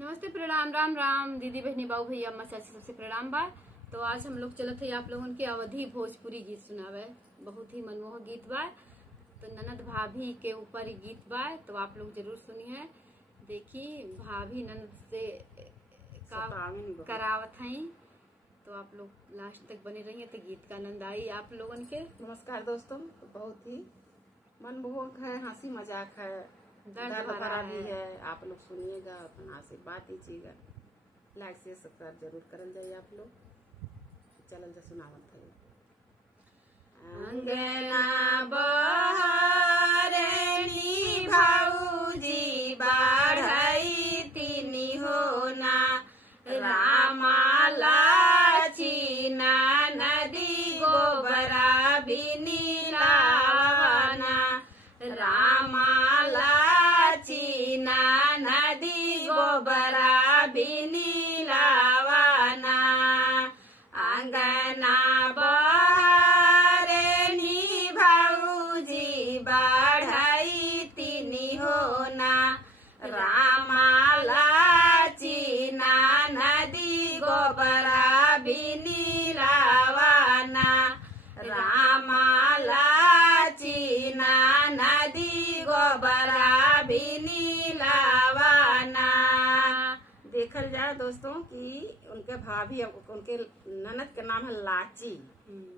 नमस्ते, प्रणाम, राम राम दीदी बहनी बाबू भैया अम्मा चाची सबसे प्रणाम बा। तो आज हम लोग चलत है आप लोगन के अवधी भोजपुरी गीत सुनावे। बहुत ही मनमोहक गीत बा। तो ननद भाभी के ऊपर ही गीत बा, तो आप लोग जरूर सुनिए। देखी भाभी ननद से का करावत है, तो आप लोग लास्ट तक बने रहिए तो गीत का आनंद आई आप लोगन के। नमस्कार दोस्तों, बहुत ही मनमोहक है, हंसी मजाक है, दर्द भरा भी है। आप लोग सुनिएगा, अपना आशीर्वाद दीजिएगा, लाइक से सब्सक्राइब जरूर करल जाइए। आप लोग चलल जा सुनावत है। अंगना बहरेनी भौजी बाढ़ई तिनी होना, रामाला चीना नदी गोबरा बिनी लावाना, रामाला चीना नदी गोबरा बिनी लावाना। अंगना बहरेनी भौजी बाढ़ई तिनी होना, रामाला चीना नदी गोबरा बिनी लावाना, रामाला चीना नदी गोबरा बिनी लावाना। देखल जाए दोस्तों कि उनके भाभी, उनके ननद का नाम है लाची,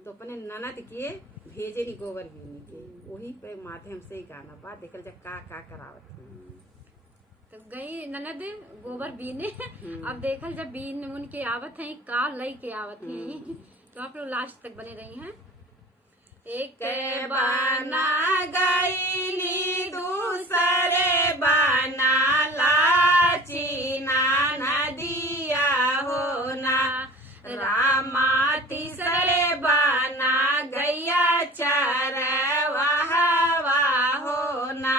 तो अपने ननद के भेजे नहीं गोबर बीनी के, वही पे माध्यम से ही गाना बा। देखल जाए का करावत है। तो गई ननद गोबर बीने। अब देखल जब बीन उनके आवत है का लई के आवत है, तो आप लोग लास्ट तक बने रही हैं। एक बाना गईली दूसरे बाना लाचीना नदिया होना, रामा तीसरे बाना गैया चरवाहवा होना,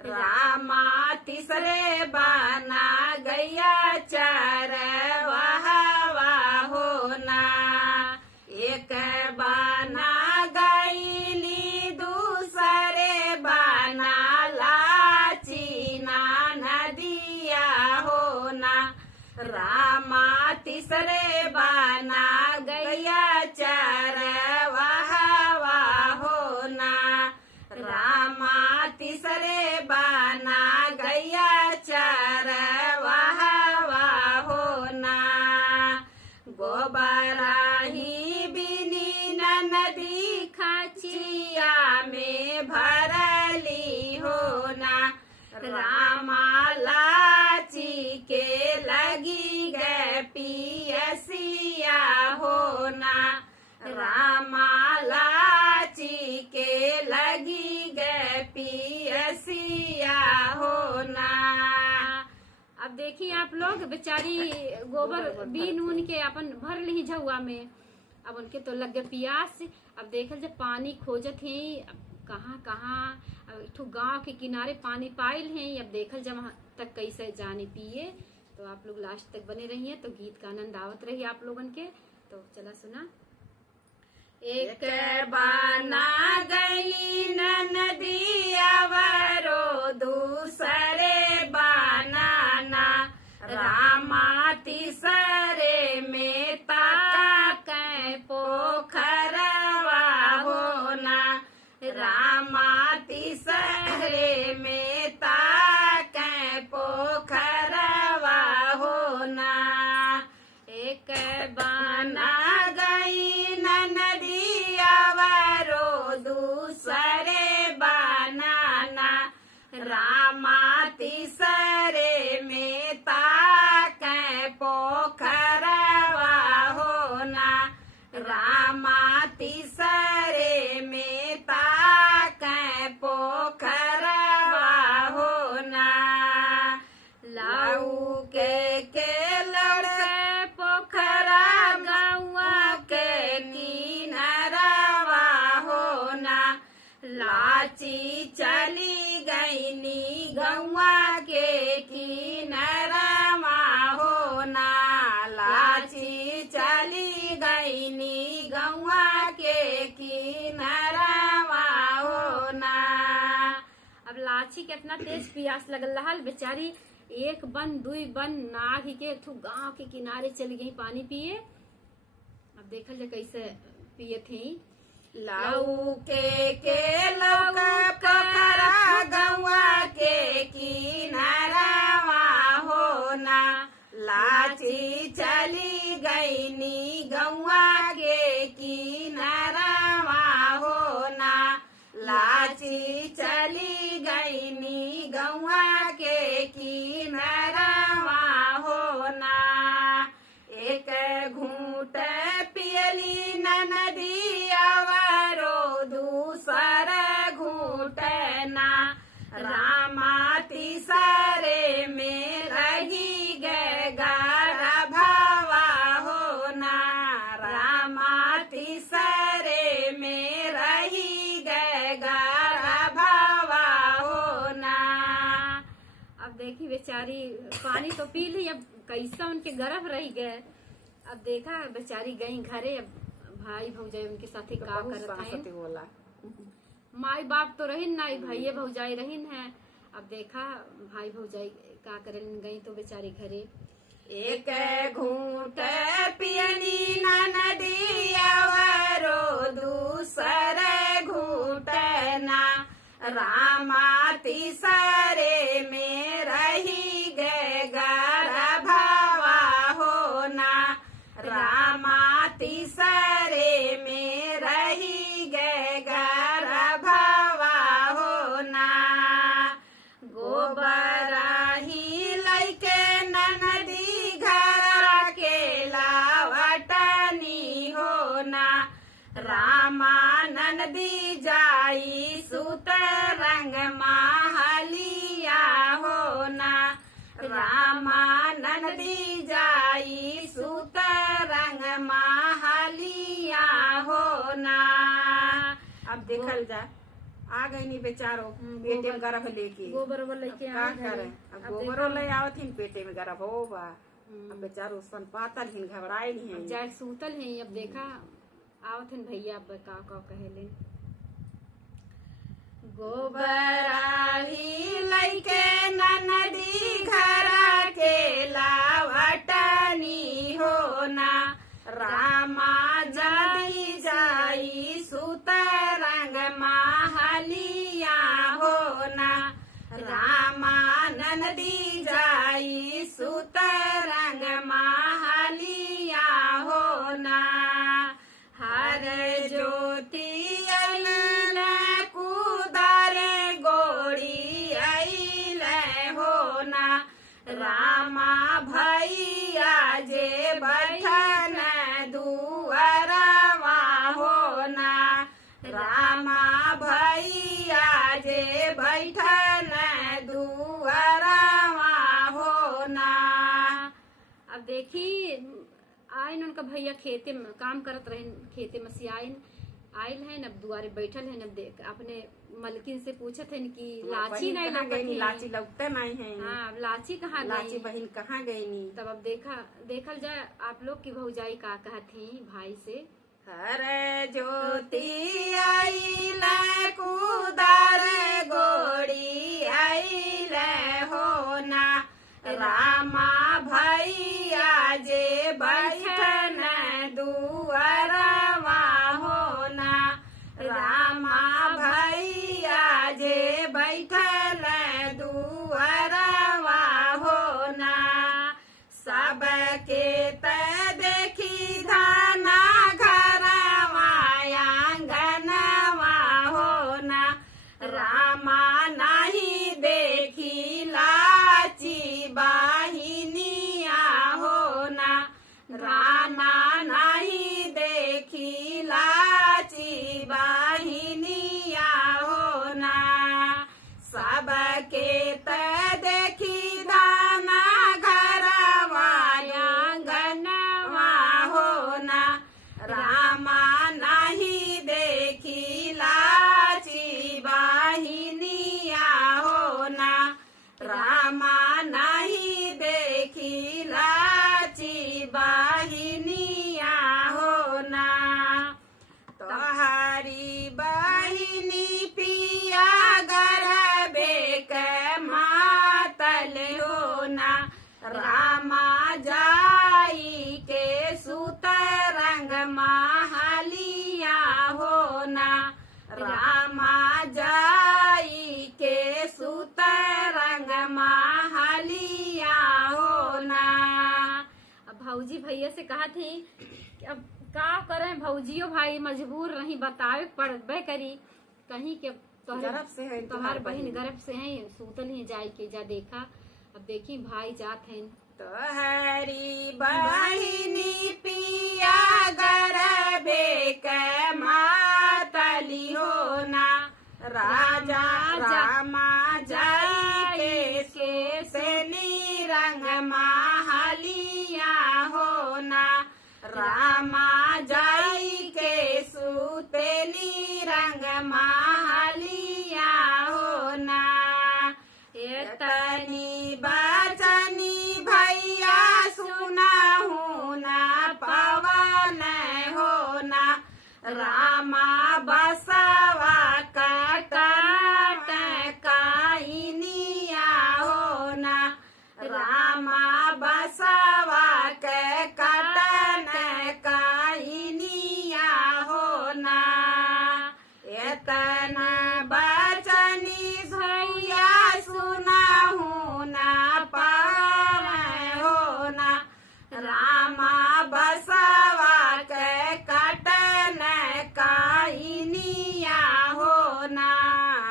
रामा तीसरे बाना गैया चरवाहवा होना। एक बाना गईली दूसरे बाना लाचीना नदिया होना, रामा तीसरे बाना गैया चरवाहवा होना, रामा तीसरे बाना गैया चरवाहवा होना। गोबरा ही बिनी नदी खचिया में भरली होना, रामा लाची के लगी गए पियसिया होना, रामा लाची के लगी गए पियसिया होना। अब देखिए आप लोग, बेचारी गोबर बीन ऊन के अपन भर ली झुआ में। अब उनके तो लग गए प्यास। अब देखल जब पानी खोजत है, अब कहाँ कहाँ, अब एक गांव के किनारे पानी पाइल है। अब देखल जब वहाँ तक कैसे जाने पिए। तो आप लोग लास्ट तक बने रहिए, तो गीत का आनंद आवत रही आप लोगन के। तो चला सुना। एक बाना गई नदिया वरो दूसरे बाना ना, रामा तीसरे में ताकै पोखरवा होना, रामा तीसरे में ताकै पोखरवा होना। एक बाना गई नदिया वरो दूसरे बानाना, रामा तीसरे में ताकै पोखरवा होना, रामा तीसरे में ताकै पोखरवा होना। लाऊ के लड़के पोखरा गौआ के किनारवा होना, लाची चली गईनी गौआ के किनारवा होना, लाची चली गईनी गौआ के किनारवा होना। लाची के इतना तेज प्यास लगल रहा, बेचारी एक बन दुई बन नाग के एक ठो गांव के किनारे चली गई पानी पिए। अब देखल जा कैसे पिए थी। के लौका पकड़ा गौआ के किनारावा होना, लाची चली गईनी गौआ के किनारावा होना, लाची चली गईनी गौआ के किनारावा होना। एक घूंट पियली ननदिया वरो दूसर घूंट ना, रामा तीसरे में रही गए गारा भावा होना, रामा तीसरे में रही गए गारा भावा होना। अब देखी बेचारी पानी तो पी ली, अब कैसा उनके गर्भ रह गए। अब देखा बेचारी गई घरे, अब भाई भौजाई उनके साथे का करत हैं। बोला माई बाप तो रहिन ना, भाई भौजाई रहिन है। अब देखा भाई भौजाई का करन गई तो बेचारी घरे। एक घूंट पियनी ननदिया वरो दूसर घूंट ना, रामा तीसरे में रही गए गारा भावा होना, रामा तीसरे में रही गए गारा भावा होना। गोबरा ही लैके ननदी घर के लावटनी होना, रामा ननदी जाई सुत रंग महलिया होना, रामा ननदी जाई सुत रंग महलिया होना। अब देखल जा आ गई नी बेचारो पेटे में गर्भ लेके, गोबर लेके का करे। अब गोबरो ले आवथिन पेटे में गर्भ होबा। अब बेचारो सन पातल हिन घबराई नहीं है। जाए सूतल है। अब देखा आवत हन भैया, अब का कहेले। गोबरा ही लैके ननदी घर के लावटनी होना, रामा जल्दी जाई सुत रंग महलिया होना, रामा ननदी जाई सुत रंग महलिया होना। हर ज्योति अइल कुदार गोड़ी अइल होना, रामा भैया जे बैठन दुअरवा होना, रामा भैया जे बैठन दुअरवा होना। अब देखी आइन उनका भैया खेते में काम करत रहे, खेते में से आयल है। अब दुआरे बैठल है। अब देख अपने मलकिन से पूछत है कि लाची नहीं लौकत, लाची लौकते नहीं है। हाँ, लाची कहाँ गई, लाची बहन कहाँ गई नी। तब अब देखल जाए आप लोग की भौजाई का कहती भाई से। हर ज्योति आइल कुदार गोड़ी आइल होना, रामा भैया जे बैठन दुअरवा होना, रामा भैया जे बैठल दुअरवा होना। सबके त देखी धाना घरवा आंगनवा होना, रामा नहीं देखी लाची बाहिनिया होना, रामा नहीं देखी लाची बाहिनिया होना। सबके त देखी धाना घरवा आंगनवा भौजी भैया से कहा थी कि अब का करें, भौजियो भाई मजबूर रही, बतावे पड़बे करी कहीं के गर्भ से है तोहार बहन गर्भ से है, सूतल ही जाए के जा देखा। अब देखी भाई जात हैं तोहरी बहिनी पिया गर्भे के मातली होना, राजा रामा जाई के से निरंग महलिया होना, रामा जाई के सूते निरंग महलिया होना। तनी बचनी भैया सुनाहू ना पवन होना, रामा बसवा कटट काइनिया होना, रामा बसवा के कटन काइनिया होना। एतना बचनी भैया सुनाहू ना पावन होना, रामा बसवा के कटन काइनिया होना,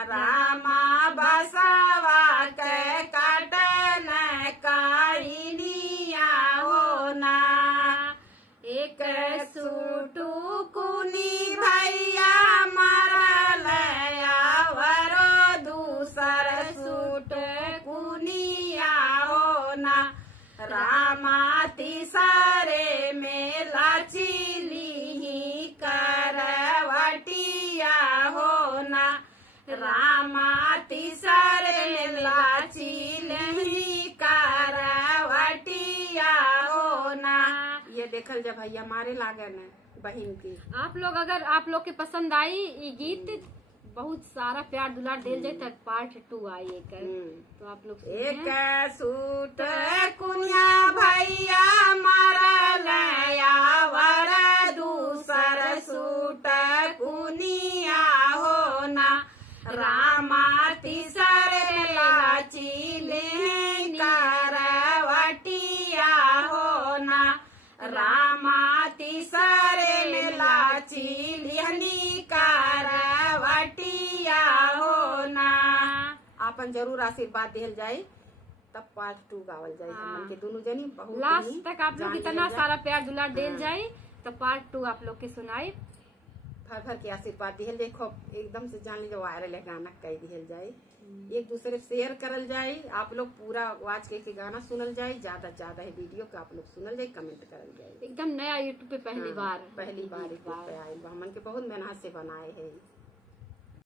रामा बसवा के कटन काइनिया होना। एक सूटू कुनी भैया मरल आवरो, दूसर सूट कुनिया होना, रामा तीसरे में लाचिली करवटिया होना, रामा तीसरे में लाचिली करवटिया होना। ये देखल जब भैया मारे लागन बहन की। आप लोग अगर आप लोग के पसंद आई ये गीत, बहुत सारा प्यार दुलार दिल जाए तक पार्ट 2 आई एकर, तो आप लोग एक सूट कुनिया भैया मारल आवर, दूसर सूट कुनिया होना, रामा तीसर लाचिले करवटिया होना, रामा तीसर लाचिली करवटिया होना। आपन जरूर आशीर्वाद दिल जाए, तब पार्ट 2 गावल जाए। हमन के दोनों जनी बहुत लास्ट तक आप लोग इतना सारा प्यार दुलार दिल जाए, तब पार्ट 2 आप लोग के सुनाई। भर भर के आशीर्वाद दिहल जाए, खूब एकदम से जान लीजिए वायरल है गाना कह दिहल जाए, एक दूसरे शेयर करल जाए। आप लोग पूरा वाच के गाना सुनल जाए, ज्यादा से ज्यादा है वीडियो के आप लोग सुनल जाए, कमेंट करल जाए। एकदम नया यूट्यूब पे पहली बार यूट्यूब पे आए, हमन के बहुत मेहनत से बनाए है।